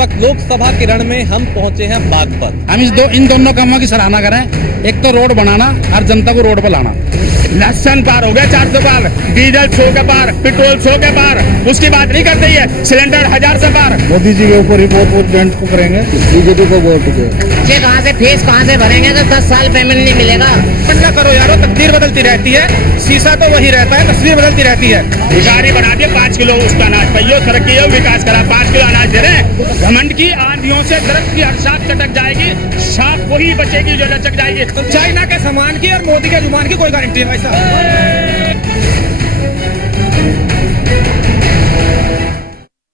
वक्त लोकसभा के रण में हम पहुंचे हैं बागपत। हम इन दोनों कामों की सराहना करें। एक तो रोड बनाना और जनता को रोड पर लाना। लहसन पार हो गया 400 पार, डीजल 100 के पार, पेट्रोल 100 के पार, उसकी बात नहीं करते है। सिलेंडर 1000 से पार। मोदी जी के ऊपर ही बहुत डेंट को करेंगे, बीजेपी को वोट दे। कहाँ से फीस कहाँ से भरेंगे तो 10 साल पेमेंट नहीं मिलेगा। ना करो यारो, तकदीर बदलती रहती है, शीशा तो वही रहता है, तस्वीर बदलती रहती है। भिखारी बना दिया 5 किलो उसका अनाज, भैया तरक्की हो विकास करा, 5 किलो अनाज दे रहे हैं। घमंड की आंधियों से दरख्त की हर शाख चटक जाएगी, शाख वही बचेगी जो लचक जाएगी। तो चाइना के सामान की और मोदी के जुबान की कोई गारंटी नहीं।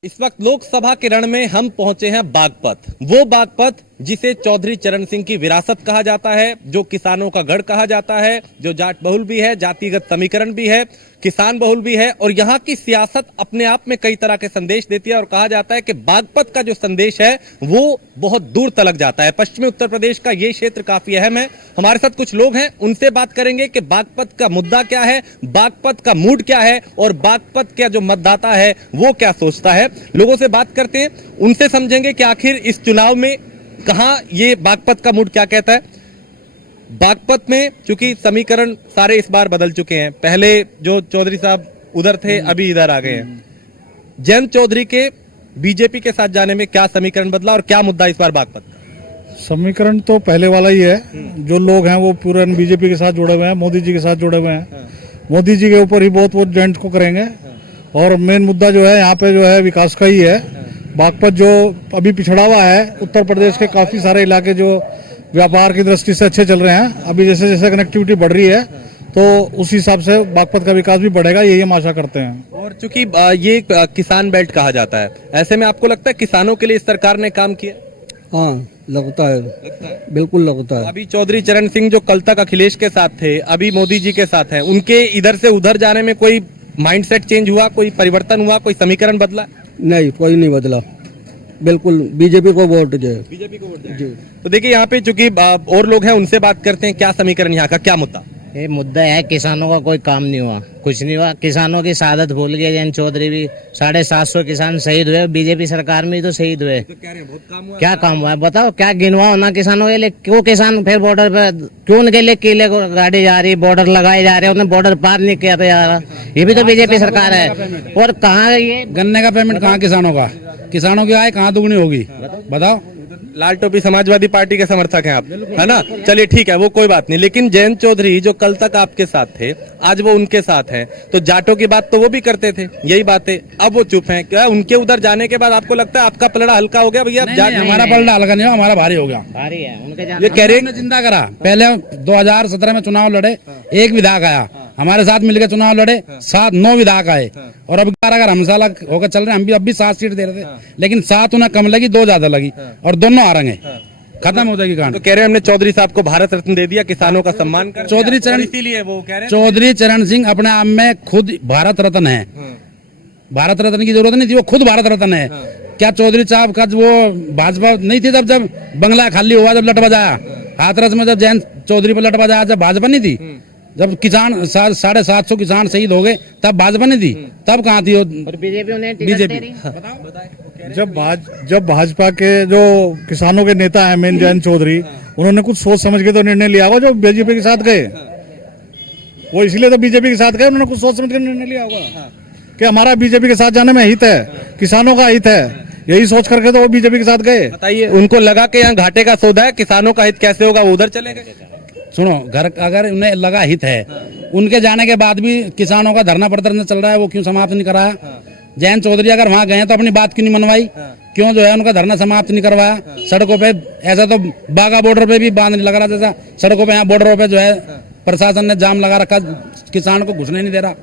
इस वक्त लोकसभा के रण में हम पहुंचे हैं बागपत। वो बागपत जिसे चौधरी चरण सिंह की विरासत कहा जाता है, जो किसानों का गढ़ कहा जाता है, जो जाट बहुल भी है, जातिगत समीकरण भी है, किसान बहुल भी है। और यहाँ की सियासत अपने आप में कई तरह के संदेश देती है। और कहा जाता है कि बागपत का जो संदेश है वो बहुत दूर तलक जाता है। पश्चिमी उत्तर प्रदेश का ये क्षेत्र काफी अहम है। हमारे साथ कुछ लोग हैं, उनसे बात करेंगे कि बागपत का मुद्दा क्या है, बागपत का मूड क्या है और बागपत का जो मतदाता है वो क्या सोचता है। लोगों से बात करते हैं, उनसे समझेंगे कि आखिर इस चुनाव में कहां ये बागपत का मूड क्या कहता है। बागपत में चूंकि समीकरण सारे इस बार बदल चुके हैं। पहले जो चौधरी साहब उधर थे, अभी इधर आ गए हैं। जयंत चौधरी के बीजेपी के साथ जाने में क्या समीकरण बदला और क्या मुद्दा इस बार बागपत का? समीकरण तो पहले वाला ही है। जो लोग हैं वो पूरे बीजेपी के साथ जुड़े हुए हैं, मोदी जी के साथ जुड़े हुए हैं। मोदी जी के ऊपर ही बहुत डेंट को करेंगे। और मेन मुद्दा जो है यहाँ पे जो है विकास का ही है। बागपत जो अभी पिछड़ा हुआ है, उत्तर प्रदेश के काफी सारे इलाके जो व्यापार की दृष्टि से अच्छे चल रहे हैं, अभी जैसे जैसे कनेक्टिविटी बढ़ रही है तो उस हिसाब से बागपत का विकास भी बढ़ेगा, यही हम आशा करते हैं। और चूंकि ये किसान बेल्ट कहा जाता है, ऐसे में आपको लगता है किसानों के लिए इस सरकार ने काम किया? हाँ लगता है, बिल्कुल लगता है। अभी चौधरी चरण सिंह जो कल तक अखिलेश के साथ थे, अभी मोदी जी के साथ हैं, उनके इधर से उधर जाने में कोई माइंडसेट चेंज हुआ, कोई परिवर्तन हुआ, कोई समीकरण बदला? नहीं, कोई नहीं बदला, बिल्कुल बीजेपी को वोट दे। बीजेपी को वोट दे। तो देखिए यहाँ पे चूंकि और लोग हैं, उनसे बात करते हैं। क्या समीकरण यहाँ का, क्या मुद्दा? ये मुद्दा है किसानों का कोई काम नहीं हुआ, कुछ नहीं हुआ। किसानों की शहादत भूल गए जयंत चौधरी भी। 750 किसान शहीद हुए, बीजेपी सरकार में तो शहीद हुए। तो कह रहे हैं बहुत काम हुआ। क्या काम हुआ है बताओ, क्या गिनवा होना किसानों के लिए? क्यों किसान फिर बॉर्डर पे, क्यों उनके लिए किले को गाड़ी जा रही, बॉर्डर लगाए जा रहे हैं, उन्हें बॉर्डर पार नहीं किया जा रहा। ये भी तो बीजेपी सरकार है। और कहाँ ये गन्ने का पेमेंट कहाँ किसानों का? किसानों की आय कहाँ दुगनी होगी बताओ? लाल टोपी समाजवादी पार्टी के समर्थक हैं आप, है ना? चलिए ठीक है, वो कोई बात नहीं। लेकिन जयंत चौधरी जो कल तक आपके साथ थे, आज वो उनके साथ हैं, तो जाटों की बात तो वो भी करते थे, यही बात है। अब वो चुप हैं। क्या उनके उधर जाने के बाद आपको लगता है आपका पलड़ा हल्का हो गया? भैया हमारा पलड़ा हल्का नहीं हो, हमारा भारी हो गया। भारी है उनके ये कह रहे हमने चिंता करा। पहले 2017 में चुनाव लड़े, एक विधायक आया, हमारे साथ मिलकर चुनाव लड़े, 9 विधायक आए। और अब 11 अगर हम साल होकर चल रहे हैं, हम भी अब भी 7 सीट दे रहे थे, लेकिन 7 उन्हें कम लगी, 2 ज्यादा लगी, और दोनों आ रहे हैं। खत्म हो जाएगी कहानी। तो कह रहे हैं हमने चौधरी साहब को भारत रत्न दे दिया, किसानों का सम्मान कर चौधरी चरण, इसीलिए वो कह रहे हैं चौधरी चरण सिंह अपने आप में खुद भारत रत्न है। भारत रत्न की जरूरत नहीं थी, वो खुद भारत रत्न है। क्या चौधरी साहब का वो भाजपा नहीं थी जब बंगला खाली हुआ, जब लट बजाया हाथरस में, जब जयंत चौधरी पर लट बजाया, जब भाजपा नहीं थी? जब किसान 750 किसान शहीद हो गए, तब भाजपा नहीं थी? तब कहाँ थी? बीजेपी। जब भाजपा के जो किसानों के नेता हैं मेन जयंत चौधरी, उन्होंने कुछ सोच समझ के तो निर्णय लिया होगा जो बीजेपी के साथ गए। वो इसलिए तो बीजेपी के साथ गए, उन्होंने कुछ सोच समझ के निर्णय लिया होगा कि हमारा बीजेपी के साथ जाने में हित है, किसानों का हित है, यही सोच करके तो वो बीजेपी के साथ गए। बताइए, उनको लगा कि यहाँ घाटे का सौदा है, किसानों का हित कैसे होगा, वो उधर चले गए। सुनो, घर अगर उन्हें लगा हित है, उनके जाने के बाद भी किसानों का धरना प्रदर्शन चल रहा है, वो क्यों समाप्त नहीं कराया? जयंत चौधरी अगर वहां गए तो अपनी बात क्यों नहीं मनवाई? क्यों जो है उनका धरना समाप्त नहीं करवाया? सड़कों पे ऐसा तो बागा बॉर्डर पे भी बांध नहीं लगा रहा, जैसा सड़कों पे यहाँ बॉर्डरों पे जो है प्रशासन ने जाम लगा रखा, किसान को घुसने नहीं दे रहा।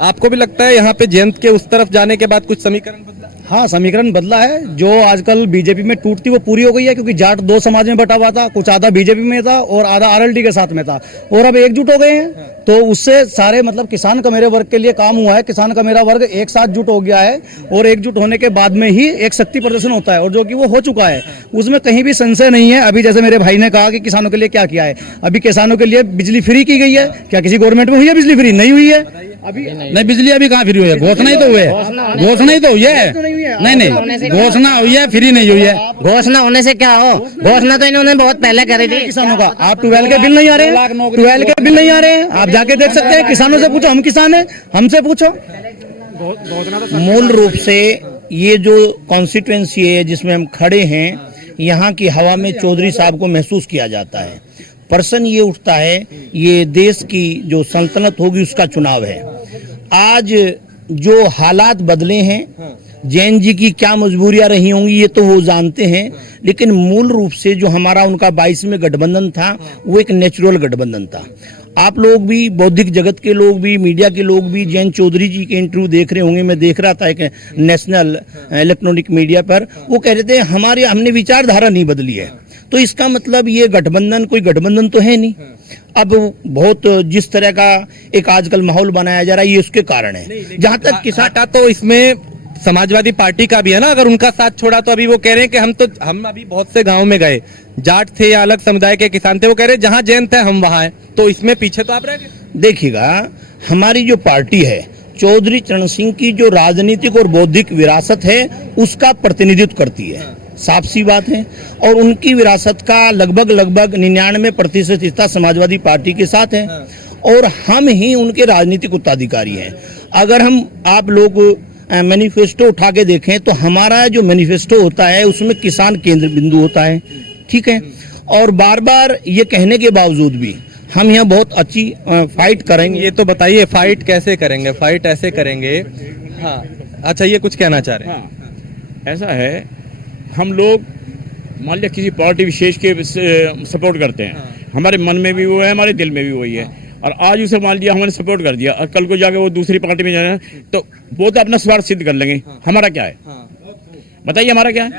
आपको भी लगता है यहाँ पे जयंत के उस तरफ जाने के बाद कुछ समीकरण बदला? हाँ, समीकरण बदला है। जो आजकल बीजेपी में टूट थी वो पूरी हो गई है, क्योंकि जाट 2 समाज में बटा हुआ था, कुछ आधा बीजेपी में था और आधा आरएलडी के साथ में था, और अब एकजुट हो गए हैं। तो उससे सारे मतलब किसान का मेरे वर्ग के लिए काम हुआ है। किसान का मेरा वर्ग एक साथ जुट हो गया है, और एकजुट होने के बाद में ही एक शक्ति प्रदर्शन होता है, और जो कि वो हो चुका है, उसमें कहीं भी संशय नहीं है। अभी जैसे मेरे भाई ने कहा कि किसानों के लिए क्या किया है, अभी किसानों के लिए बिजली फ्री की गई है। क्या किसी गवर्नमेंट में हुई है बिजली फ्री? नहीं हुई है। नहीं, बिजली अभी कहाँ फ्री हुई है? घोषणा ही तो हुई है, घोषणा ही तो हुई है। नहीं, घोषणा हुई है, फ्री नहीं हुई है। घोषणा होने से क्या हो, घोषणा तो इन्होंने बहुत पहले करी थी। किसानों का आप ट्वेल्व के बिल नहीं आ रहे हैं, 12 के बिल नहीं आ रहे हैं, आप जाके देख सकते हैं। किसानों से पूछो, हम किसान हैं, हमसे पूछो। मूल रूप से ये जो कॉन्स्टिट्यूएंसी है जिसमें हम खड़े हैं, यहाँ की हवा में चौधरी साहब को महसूस किया जाता है। प्रश्न ये उठता है, ये देश की जो सल्तनत होगी उसका चुनाव है। आज जो हालात बदले हैं, जैन जी की क्या मजबूरियां रही होंगी ये तो वो जानते हैं, लेकिन मूल रूप से जो हमारा उनका 22 में गठबंधन था वो एक नेचुरल गठबंधन था। आप लोग भी, बौद्धिक जगत के लोग भी, मीडिया के लोग भी जैन चौधरी जी के इंटरव्यू देख रहे होंगे। मैं देख रहा था एक नेशनल इलेक्ट्रॉनिक मीडिया पर, वो कह रहे थे हमने विचारधारा नहीं बदली है। तो इसका मतलब ये गठबंधन कोई गठबंधन तो है नहीं। अब बहुत जिस तरह का एक आजकल माहौल बनाया जा रहा है ये उसके कारण है। जहां तक घाटा तो इसमें समाजवादी पार्टी का भी है ना, अगर उनका साथ छोड़ा तो अभी वो कह रहे हैं कि हम अभी बहुत से गांव में गए, जाट थे या अलग समुदाय के किसान थे, वो कह रहे हैं जहां जैन थे हम वहां हैं, तो इसमें पीछे तो आप रह गए। देखिएगा, हमारी जो पार्टी है चौधरी चरण सिंह की जो राजनीतिक और बौद्धिक विरासत है उसका प्रतिनिधित्व करती है, साफ सी बात है। और उनकी विरासत का लगभग 99% हिस्सा समाजवादी पार्टी के साथ है और हम ही उनके राजनीतिक उत्तराधिकारी हैं। अगर आप लोग मैनिफेस्टो उठा के देखें तो हमारा जो मैनिफेस्टो होता है उसमें किसान केंद्र बिंदु होता है, ठीक है। और बार बार ये कहने के बावजूद भी हम यहाँ बहुत अच्छी फाइट करेंगे। ये तो बताइए फाइट कैसे करेंगे? फाइट ऐसे करेंगे, हाँ अच्छा, ये कुछ कहना चाह रहे हैं? हाँ, ऐसा है, हम लोग मान लिया किसी पार्टी विशेष के सपोर्ट करते हैं, हमारे मन में भी वो है, हमारे दिल में भी वही है, और आज उसे मान लिया हमने सपोर्ट कर दिया और कल को जाके वो दूसरी पार्टी में जाना तो वो तो अपना स्वार्थ सिद्ध कर लेंगे। हमारा क्या है, बताइए हमारा क्या है?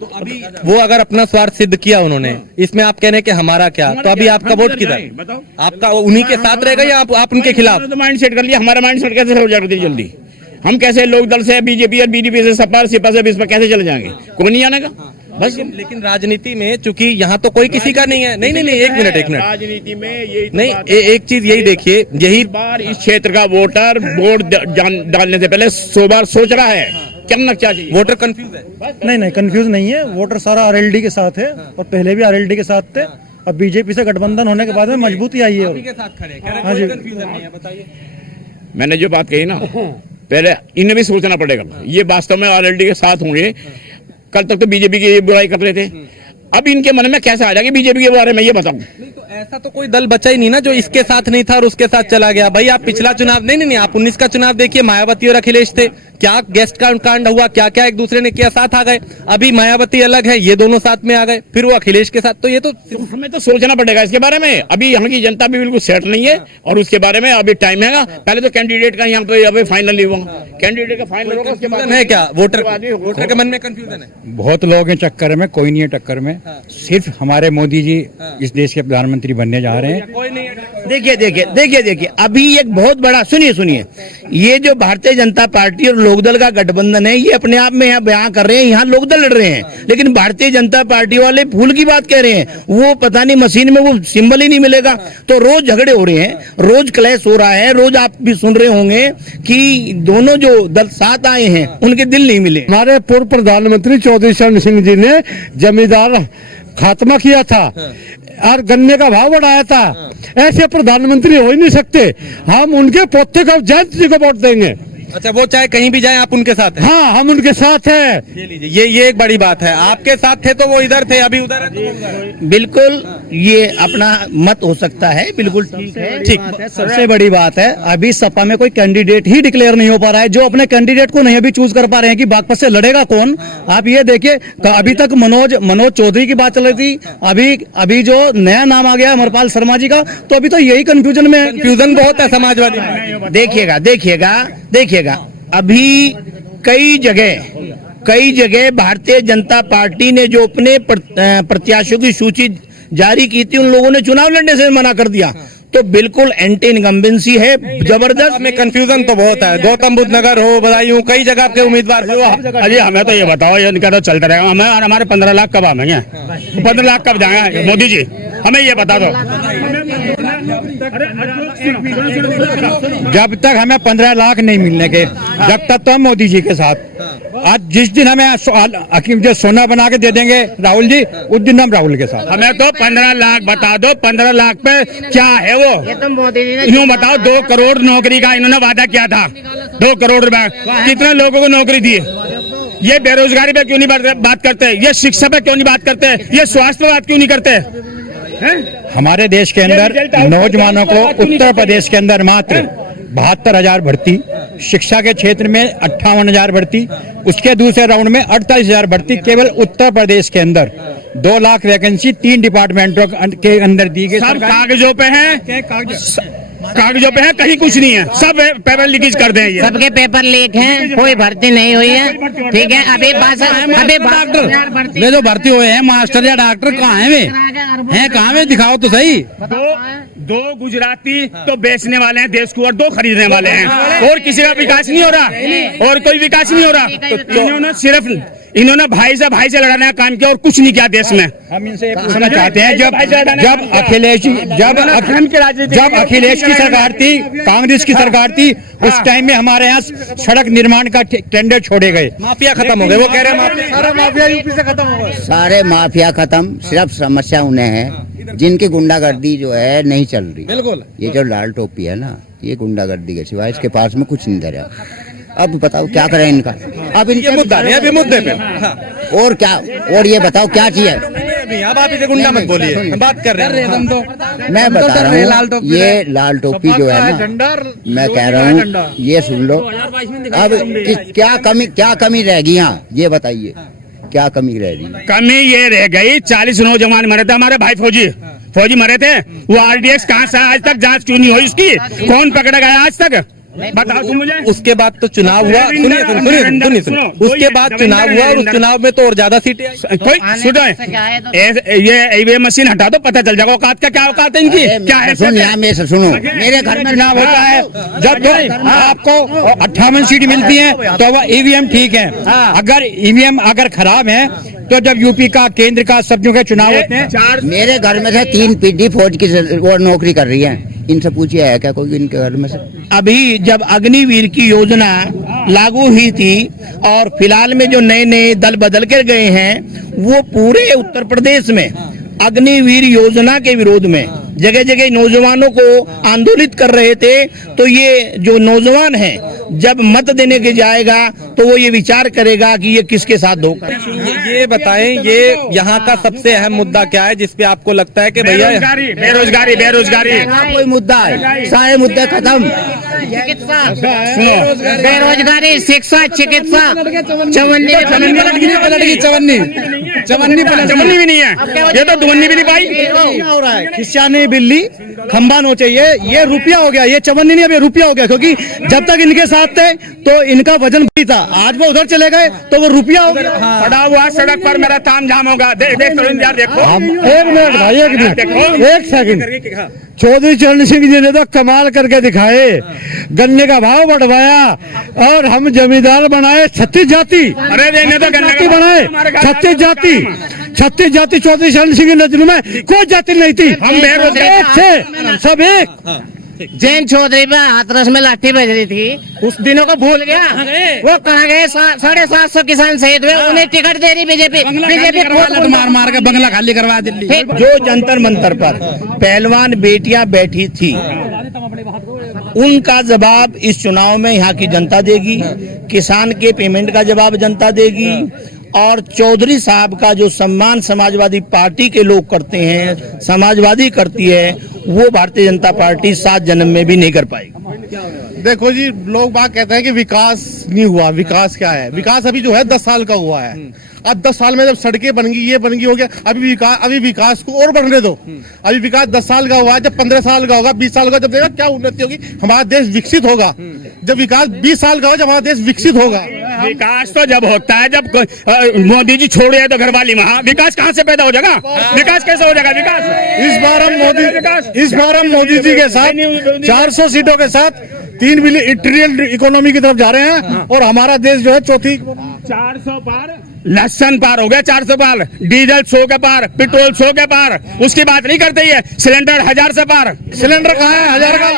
तो अभी वो अगर अपना स्वार्थ सिद्ध किया उन्होंने, इसमें आप कह रहे हैं कि हमारा क्या, तो अभी आपका वोट किधर? बताओ, आपका उन्हीं के साथ रहेगा या आप उनके खिलाफ? तो माइंड सेट कर लिया, हमारा माइंड सेट कैसे हो जाएगा जल्दी? हम कैसे लोक दल से, बीजेपी और बीडीपी से, सपा सिपा से पर कैसे चले जाएंगे? कोई नहीं आने का बस। लेकिन राजनीति में चूंकि यहाँ तो कोई किसी का नहीं है। नहीं, एक मिनट राजनीति में यही नहीं, एक चीज यही देखिए, यही बार इस क्षेत्र का वोटर वोट डालने से पहले 100 बार सोच रहा है करना क्या चाहिए। वोटर कंफ्यूज है। नहीं, कंफ्यूज नहीं है। वोटर सारा आरएलडी के साथ है और पहले भी आरएलडी के साथ थे। अब बीजेपी से गठबंधन होने के बाद में मजबूती आई है। के साथ खड़े, हाँ जी, कंफ्यूजन नहीं है, बताइए। मैंने जो बात कही ना, पहले इन्हें भी सोचना पड़ेगा, ये वास्तव में आरएलडी के साथ होंगे। कल तक तो बीजेपी की बुराई कर रहे थे, अब इनके मन में कैसे आ जाएगी बीजेपी के बारे में, ये बताऊं। नहीं तो ऐसा तो कोई दल बचा ही नहीं ना जो इसके साथ नहीं था और उसके साथ चला गया। भाई आप पिछला चुनाव नहीं, आप 19 का चुनाव देखिए, मायावती और अखिलेश थे, क्या गेस्ट का कांड हुआ, क्या क्या एक दूसरे ने किया, साथ आ गए। अभी मायावती अलग है, ये दोनों साथ में आ गए, फिर वो अखिलेश के साथ। तो ये तो हमें तो सोचना पड़ेगा इसके बारे में। अभी यहाँ की जनता भी बिल्कुल सेट नहीं है और उसके बारे में अभी टाइम है। पहले तो कैंडिडेट का यहाँ पे अभी फाइनल हुआ, कैंडिडेट का फाइनल होगा, उसके बाद है क्या वोटर के मन में कंफ्यूजन है? बहुत लोग हैं चक्कर में, कोई नहीं है टक्कर में। सिर्फ हमारे मोदी जी इस देश के प्रधानमंत्री बनने जा रहे हैं। कोई नहीं है। देखिए, अभी एक बहुत बड़ा, सुनिए, ये जो भारतीय जनता पार्टी और लोकदल का गठबंधन है ये अपने आप में यहाँ बयां कर रहे हैं, यहाँ लोकदल लड़ रहे हैं, लेकिन भारतीय जनता पार्टी वाले फूल की बात कह रहे हैं। वो पता नहीं मशीन में वो सिंबल ही नहीं मिलेगा, तो रोज झगड़े हो रहे हैं, रोज क्लैश हो रहा है। रोज आप भी सुन रहे होंगे कि दोनों जो दल साथ आए हैं उनके दिल नहीं मिले। हमारे पूर्व प्रधानमंत्री चौधरी चरण सिंह जी ने जमींदार खात्मा किया था और गन्ने का भाव बढ़ाया था। ऐसे प्रधानमंत्री हो ही नहीं सकते। हम उनके पोते को जयंत जी को वोट देंगे। अच्छा, वो चाहे कहीं भी जाए आप उनके साथ हैं? हाँ, हम उनके साथ हैं। ये लीजिए, ये एक बड़ी बात है। आपके साथ थे तो वो इधर थे, अभी उधर है तो वो उधर है। बिल्कुल, ये अपना मत हो सकता है, बिल्कुल ठीक है, ठीक। सबसे बड़ी बात है, अभी सपा में कोई कैंडिडेट ही डिक्लेयर नहीं हो पा रहा है। जो अपने कैंडिडेट को नहीं अभी चूज कर पा रहे हैं कि बागपत से लड़ेगा कौन। आप ये देखिए, अभी तक मनोज चौधरी की बात चल रही थी, अभी जो नया नाम आ गया अमरपाल शर्मा जी का, तो अभी तो यही कंफ्यूजन में है। कंफ्यूजन बहुत है समाजवादी में। देखिएगा, अभी कई जगह भारतीय जनता पार्टी ने जो अपने प्रत्याशियों की सूची जारी की थी, उन लोगों ने चुनाव लड़ने से मना कर दिया। तो बिल्कुल एंटी इनकम्बेंसी है, जबरदस्त। में कंफ्यूजन तो बहुत है। गौतम बुद्ध नगर हो, बदायूं, कई जगह के उम्मीदवार। अजी हमें तो ये बताओ, इनका तो चलता रहेगा। हमें हमारे 15 लाख कब आएंगे? 15 लाख कब जाएंगे मोदी जी? हमें ये बता दो। जब तक हमें 15 लाख नहीं मिलने के, जब तक तो हम मोदी जी के साथ। आज जिस दिन हमें हकीम जो सोना बना के दे देंगे राहुल जी, उस दिन हम राहुल के साथ। हमें तो 15 लाख बता दो, 15 लाख पे क्या है वो, ये तो मोदी जी ने यूँ बताओ। 2 करोड़ नौकरी का इन्होंने वादा किया था, 2 करोड़ रुपए, कितने लोगों को नौकरी दी? ये बेरोजगारी पे क्यों नहीं बात करते? ये शिक्षा पे क्यों नहीं बात करते? ये स्वास्थ्य पे बात क्यों नहीं करते? हमारे देश के अंदर नौजवानों को उत्तर प्रदेश के अंदर मात्र 72,000 भर्ती, शिक्षा के क्षेत्र में 58,000 भर्ती, उसके दूसरे राउंड में 48,000 भर्ती केवल उत्तर प्रदेश के अंदर। 2 लाख वैकेंसी 3 डिपार्टमेंटों के अंदर दी गई। सब कागजों पे है, कागजों पे है, कहीं कुछ नहीं है, सब पेपर लीकेज कर दें। ये सबके पेपर लीक हैं, कोई भर्ती नहीं हुई है। ठीक है, अभी डॉक्टर वे जो भर्ती हुए हैं मास्टर या डॉक्टर कहाँ हैं वे, हैं कहाँ वे, दिखाओ तो सही। दो गुजराती तो बेचने वाले हैं देश को और 2 खरीदने वाले हैं, और किसी का विकास नहीं हो रहा, और कोई विकास नहीं हो रहा। तो इन्होंने भाई से लड़ाने का काम किया और कुछ नहीं किया देश में। हम इनसे ये पूछना चाहते हैं, जब अखिलेश की सरकार थी, कांग्रेस की सरकार थी, उस टाइम में हमारे यहाँ सड़क निर्माण का टेंडर छोड़े गए, माफिया खत्म हो गए। वो कह रहे हैं सारा माफिया यूपी से खत्म होगा। सारे माफिया खत्म, सिर्फ समस्या उन्हें है जिनकी गुंडागर्दी जो है नहीं चल रही। बिल्कुल। ये जो लाल टोपी है ना, ये गुंडागर्दी के सिवाय इसके पास में कुछ नहीं धरा। अब बताओ क्या करें इनका? अब ये मुद्दा नहीं, अभी मुद्दे पे। हाँ। और क्या, और ये बताओ क्या चाहिए? अब आप इसे गुंडा मत बोलिए, हम बात कर रहे हैं। मैं बता रहा हूँ, ये लाल टोपी जो है ना, मैं कह रहा हूँ ये सुन लो। अब क्या कमी रह गई यहाँ, ये बताइए क्या कमी रह गई? कमी ये रह गई, 40 नौजवान मरे थे हमारे भाई फौजी मरे थे। वो RDX कहाँ से आज तक जांच क्यों नहीं हुई उसकी? कौन पकड़ा गया आज तक? बताओ तुम मुझे। उसके बाद तो चुनाव हुआ, सुनिए, उसके बाद चुनाव हुआ और उस चुनाव में तो और ज्यादा सीटें आई। कोई सुनो, ये मशीन हटा दो, पता चल जाएगा औकात का क्या औकात है इनकी, क्या है। सुनो, मेरे घर में चुनाव होता है, जब तो आपको 58 सीट मिलती है तो वह EVM ठीक है। अगर EVM अगर खराब है तो जब यूपी का केंद्र का सब्जियों के चुनाव होते हैं। मेरे घर में से 3 पीढ़ी फौज की वो नौकरी कर रही है, इनसे पूछिए है क्या कोई इनके घर में से? अभी जब अग्निवीर की योजना लागू हुई थी और फिलहाल में जो नए दल बदल कर गए हैं, वो पूरे उत्तर प्रदेश में अग्निवीर योजना के विरोध में जगह जगह नौजवानों को आंदोलित कर रहे थे। तो ये जो नौजवान है जब मत देने के जाएगा तो वो ये विचार करेगा कि ये किसके साथ धोखा। ये बताएं, ये यहाँ का सबसे अहम मुद्दा क्या है जिसपे आपको लगता है कि भैया बेरोजगारी कोई मुद्दा है? सारे मुद्दे खत्म। चिकित्सा, बेरोजगारी, शिक्षा, चिकित्सा, चवन्नी भी नहीं है, ये तो दुवन्नी भी नहीं पाई। हो रहा है खिसियानी बिल्ली खंबा नो चाहिए, ये रुपया हो गया, ये चवन्नी नहीं, अब ये रुपया हो गया। क्योंकि जब तक इनके साथ थे तो इनका वजन भी था, आज वो उधर चले गए तो वो रुपया हो गया। पड़ा हुआ सड़क पर मेरा ताम झाम होगा। देख देखो। एक मिनट भाई, एक सेकंड। चौधरी चरण सिंह जी ने तो कमाल करके दिखाए, गन्ने का भाव बढ़वाया और हम जमींदार बनाए 36 जाति। अरे देने तो जाति बनाए 36 जाति। चौधरी चरण सिंह की नजर में कोई जाति नहीं थी, हम बेरोजगार थे, सब एक। जैन चौधरी पे हाथरस में लाठी बज रही थी, उस दिनों को भूल गया? वो कहाँ गए? 750 किसान शहीद हुए, उन्हें टिकट दे रही बीजेपी मार के बंगला खाली करवा दिल्ली। जो जंतर मंतर पर पहलवान बेटियां बैठी थी, उनका जवाब इस चुनाव में यहाँ की जनता देगी। किसान के पेमेंट का जवाब जनता देगी। और चौधरी साहब का जो सम्मान समाजवादी पार्टी के लोग करते हैं, समाजवादी करती है, वो भारतीय जनता पार्टी 7 जन्म में भी नहीं कर पाएगी। देखो जी, लोग बात कहते हैं कि विकास नहीं हुआ। विकास क्या है? विकास अभी जो है 10 साल का हुआ है। अब 10 साल में जब सड़कें बन गई, ये बन गई, हो गया, अभी विकास को और बढ़ने दो। अभी विकास 10 साल का हुआ है, जब 15 साल का होगा, 20 साल का, जब देखा क्या उन्नति होगी, हमारा देश विकसित होगा। जब विकास 20 साल का होगा, जब हमारा देश विकसित होगा। विकास तो जब होता है जब मोदी जी छोड़ रहे तो घरवाली वहाँ, विकास कहाँ से पैदा हो जाएगा? विकास कैसे हो जाएगा? विकास इस बार हम मोदी जी के साथ 400 सीटों के साथ 3 ट्रिलियन इकोनॉमी की तरफ जा रहे हैं और हमारा देश जो है चौथी 400 पार लहसन पार हो गया, 400 पार, डीजल 100 के पार, पेट्रोल 100 के पार, उसकी बात नहीं करते ये। सिलेंडर 1000 से पार। सिलेंडर कहाँ है 1000 का?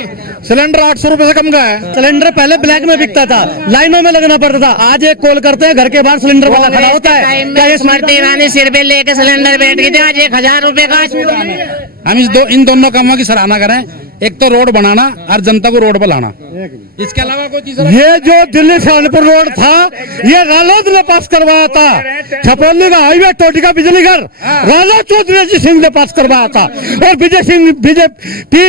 सिलेंडर 800 रुपए से कम का है। सिलेंडर पहले ब्लैक में बिकता था, लाइनों में लगना पड़ता था। आज एक कॉल करते हैं, घर के बाहर सिलेंडर वाला खड़ा होता है। क्या ये स्मृति ईरानी सिर पे लेके सिलेंडर बैठ गई थी, आज 1000 रुपए का। हम इन दोनों कामों की सराहना करें, एक तो रोड बनाना और जनता को रोड पर लाना, इसके अलावा कोई चीज। ये जो दिल्ली सहारनपुर रोड था, ये रालोद ने पास करवाया था। छपौली का हाईवे, टोटी का बिजली घर रालोद चौधरी जी सिंह ने पास करवाया था और बीजेपी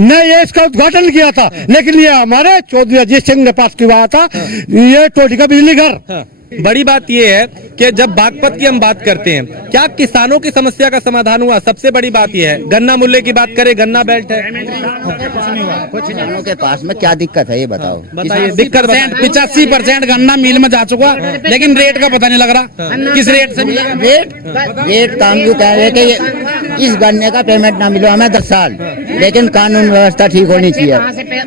ने ये इसका उद्घाटन किया था। लेकिन ये हमारे चौधरी अजीत सिंह ने पास करवाया था, ये टोटी का बिजली घर। बड़ी बात यह है कि जब बागपत की हम बात करते हैं, क्या किसानों की समस्या का समाधान हुआ? सबसे बड़ी बात यह है, गन्ना मूल्य की बात करें, गन्ना बेल्ट है, कुछ किसानों के पास में क्या दिक्कत है ये बताओ। बताइए दिक्कत। 85% गन्ना मिल में जा चुका, लेकिन रेट का पता नहीं लग रहा किस रेट से मिलेगा। रेट काम यूँ कह रहे कि इस गन्ने का पेमेंट ना मिलो हमें 10 साल, लेकिन कानून व्यवस्था ठीक होनी चाहिए।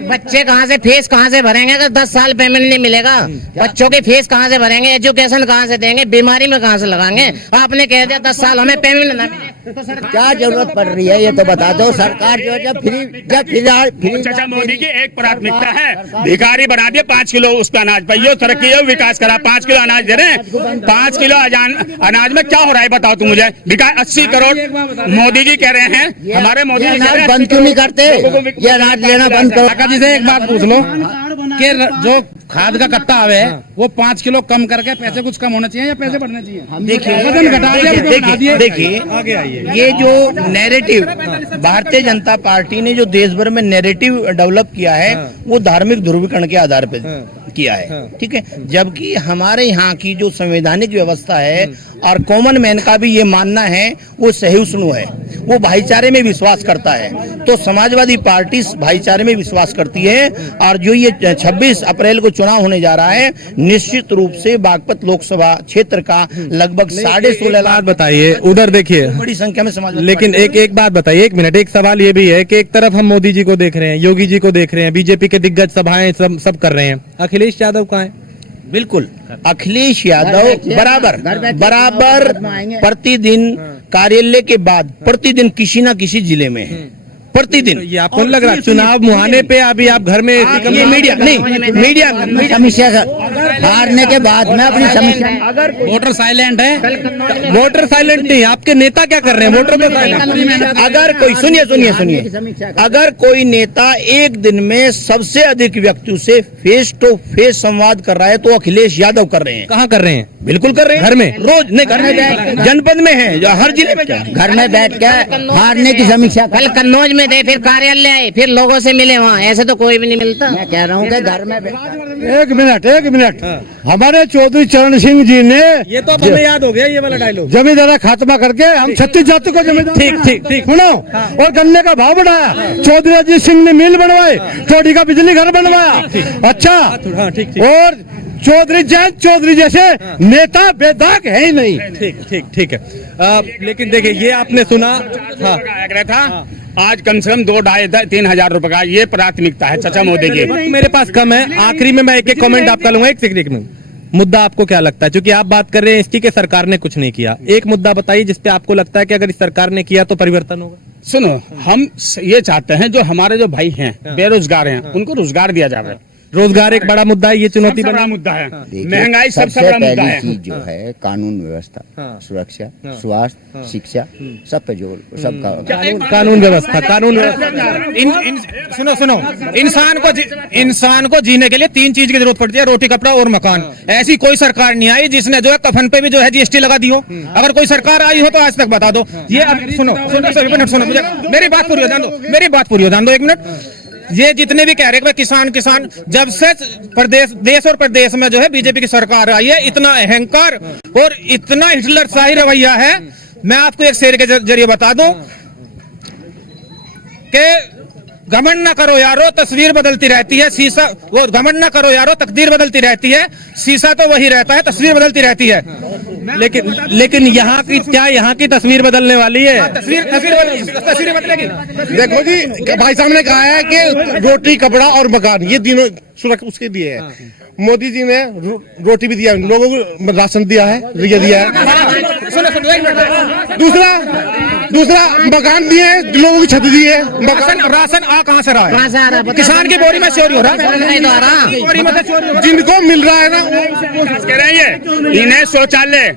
बच्चे कहाँ से फीस कहाँ से भरेंगे अगर 10 साल पेमेंट नहीं मिलेगा? बच्चों की फीस कहाँ से भरेंगे, एजुकेशन कहाँ से देंगे, बीमारी में कहाँ से लगाएंगे? आपने कह दिया 10 साल हमें पेमेंट ना मिले, तो क्या जरूरत पड़ रही है ये तो बता दो। सरकार जो जब फ्री चाचा मोदी की एक प्राथमिकता है, भिखारी बना दिए, 5 किलो उसका अनाज पाइयो, तरक्की हो, विकास करा, 5 किलो अनाज दे रहे हैं। 5 किलो अनाज में क्या हो रहा है बताओ तुम मुझे। विकास 80 करोड़ मोदी जी कह रहे हैं, हमारे मोदी जी कह रहे हैं बंद क्यों नहीं करते, ये अनाज लेना बंद करो। काका जी से एक बात पूछ लो कि जो खाद का कट्टा आवे वो 5 किलो कम करके पैसे कुछ कम होने चाहिए या पैसे बढ़ने चाहिए? देखिए ये जो नैरेटिव भारतीय जनता पार्टी ने जो देश भर में नैरेटिव डेवलप किया है वो धार्मिक ध्रुवीकरण के आधार पर किया है, ठीक है। जबकि हमारे यहाँ की जो संवैधानिक व्यवस्था है और कॉमन मैन का भी ये मानना है वो सहिष्णु है, वो भाईचारे में विश्वास करता है। तो समाजवादी पार्टी भाईचारे में विश्वास करती है और जो ये 26 अप्रैल को चुनाव होने जा रहा है, निश्चित रूप से बागपत लोकसभा क्षेत्र का लगभग 16.5 लाख। बताइए उधर देखिए बड़ी संख्या में समाज। लेकिन एक बात बताइए, 1 मिनट, एक सवाल ये भी है कि एक तरफ हम मोदी जी को देख रहे हैं, योगी जी को देख रहे हैं, बीजेपी के दिग्गज सभाएं सब कर रहे हैं, अखिलेश यादव कहाँ है? बिल्कुल, अखिलेश यादव बराबर प्रतिदिन कार्यालय के बाद प्रतिदिन किसी न किसी जिले में है, प्रतिदिन। ये आपको लग रहा है चुनाव मुहाने पे अभी आप घर में ये मीडिया समीक्षा हारने के बाद में अपनी समीक्षा। अगर वोटर साइलेंट है, वोटर साइलेंट नहीं, आपके नेता क्या कर रहे हैं वोटर पे साइलेंट? अगर कोई सुनिए, अगर कोई नेता एक दिन में सबसे अधिक व्यक्तियों से फेस टू फेस संवाद कर रहा है तो अखिलेश यादव कर रहे हैं। कहाँ कर रहे हैं? बिल्कुल कर रहे हैं, घर में, रोज नहीं, घर में, जनपद में है, हर जिले में घर में बैठ के हारने की समीक्षा। कल कन्नौज में थे, फिर कार्यालय आए, फिर लोगों से मिले वहाँ, ऐसे तो कोई भी नहीं मिलता। मैं कह रहा हूँ कि घर में एक मिनट, हमारे चौधरी चरण सिंह जी ने, ये तो अब हमें याद हो गया ये वाला डायलॉग, जमींदारा खात्मा करके हम 36 जाति को जमींदार। ठीक सुनो, और गन्ने का भाव बढ़ाया, चौधरी अजीत सिंह ने मिल बनवाए, टोटी का बिजली घर बनवाया। अच्छा, और चौधरी जयंत चौधरी जैसे नेता बेदाग है ही नहीं। ठीक है। लेकिन देखिए ये आपने सुना था, आज कम से कम 2-2.5-3 हजार रुपए का ये प्राथमिकता है चाचा मोदी की। मेरे पास कम है, आखिरी में मैं एक कमेंट आपका लूंगा। एक सेकंड, मुद्दा आपको क्या लगता है, क्योंकि आप बात कर रहे हैं इसकी कि सरकार ने कुछ नहीं किया, एक मुद्दा बताइए जिसपे आपको लगता है कि अगर इस सरकार ने किया तो परिवर्तन होगा। सुनो, हम ये चाहते हैं जो हमारे जो भाई हैं बेरोजगार हैं उनको रोजगार दिया जाए। रोजगार एक बड़ा मुद्दा है, ये चुनौती बड़ा मुद्दा है, महंगाई सबसे बड़ा मुद्दा है। चीज जो है कानून व्यवस्था, सुरक्षा, स्वास्थ्य, शिक्षा, सब पे जोर, सबका कानून व्यवस्था। सुनो, इंसान को जीने के लिए 3 चीज की जरूरत पड़ती है, रोटी, कपड़ा और मकान। ऐसी कोई सरकार नहीं आई जिसने जो है कफन पे भी जो है जीएसटी लगा दी हो। अगर कोई सरकार आई हो तो आज तक बता दो। ये सुनो, मुझे मेरी बात पूरी हो जान दो, 1 मिनट। ये जितने भी कह रहे हैं किसान, जब से देश और प्रदेश में जो है बीजेपी की सरकार आई है, इतना अहंकार और इतना हिटलर शाही रवैया है। मैं आपको एक शेर के जरिए बता दूं कि घमंड ना करो यारो, तस्वीर बदलती रहती है, शीशा वो घमंड ना करो यारो, तकदीर बदलती रहती है, शीशा तो वही रहता है, तस्वीर बदलती रहती है। लेकिन यहाँ की तस्वीर बदलने वाली है। तस्वीर बदलेगी। देखो जी, भाई साहब ने कहा है कि रोटी, कपड़ा और मकान, ये तीनों सुरक्षा उसके दिए है। मोदी जी ने रोटी भी दिया, लोगों को राशन दिया है, ये दिया है। दूसरा मकान दिए हैं, लोगों की छत दी है। राशन कहाँ से रहा है? कहाँ से आ रहा है? किसान की बोरी में चोरी हो रहा है। नहीं तो आ रहा। बोरी में से चोरी हो रहा है। जिनको मिल रहा है ना, कह रहे हैं इन्हें शौचालय,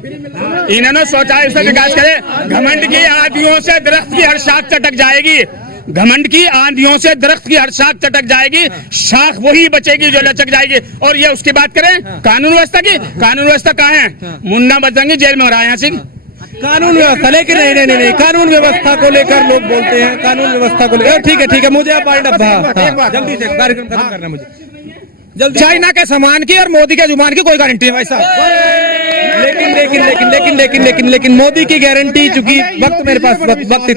इन्होंने शौचालय से विकास करे। घमंड की आंधियों से दरख्त की हर शाख चटक जाएगी, घमंड की आंधियों से दरख्त की हर शाख चटक जाएगी, शाख वही बचेगी जो लचक जाएगी। और ये उसकी बात करें कानून व्यवस्था की, कानून व्यवस्था कहाँ है? मुन्ना बजरंगी जेल में हो रहा है यहाँ सिंह। कानून व्यवस्था, लेकिन नहीं, कानून व्यवस्था को लेकर लोग बोलते हैं, कानून व्यवस्था को लेकर। ठीक है, मुझे आप पॉइंट ऑफ जल्दी से कार्यक्रम खत्म करना है मुझे जल्दी। चाइना के सामान की और मोदी के जुबान की कोई गारंटी नहीं भाई साहब। लेकिन मोदी की गारंटी, चूंकि वक्त मेरे पास वक्त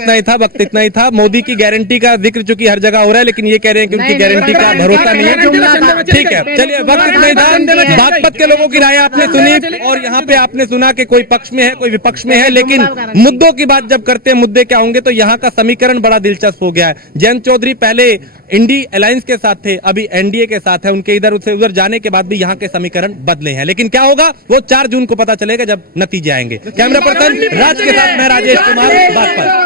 इतना ही था। मोदी की गारंटी का जिक्र चूंकि हर जगह हो रहा है, लेकिन ये कह रहे हैं कि उनकी गारंटी का भरोसा नहीं है। ठीक है, चलिए, वक्त इतना ही था। बागपत के लोगों की राय आपने सुनी और यहाँ पे आपने सुना कि कोई पक्ष में है, कोई विपक्ष में है, लेकिन मुद्दों की बात जब करते हैं, मुद्दे क्या होंगे, तो यहाँ का समीकरण बड़ा दिलचस्प हो गया है। जयंत चौधरी पहले इंडी अलायंस के साथ थे, अभी एनडीए के साथ है। उनके इधर से उधर जाने के बाद भी यहाँ के समीकरण बदले हैं, लेकिन क्या होगा वो 4 जून को पता चलेगा जब नतीजे आएंगे। कैमरा पर्सन राज के साथ मैं राजेश कुमार, बागपत।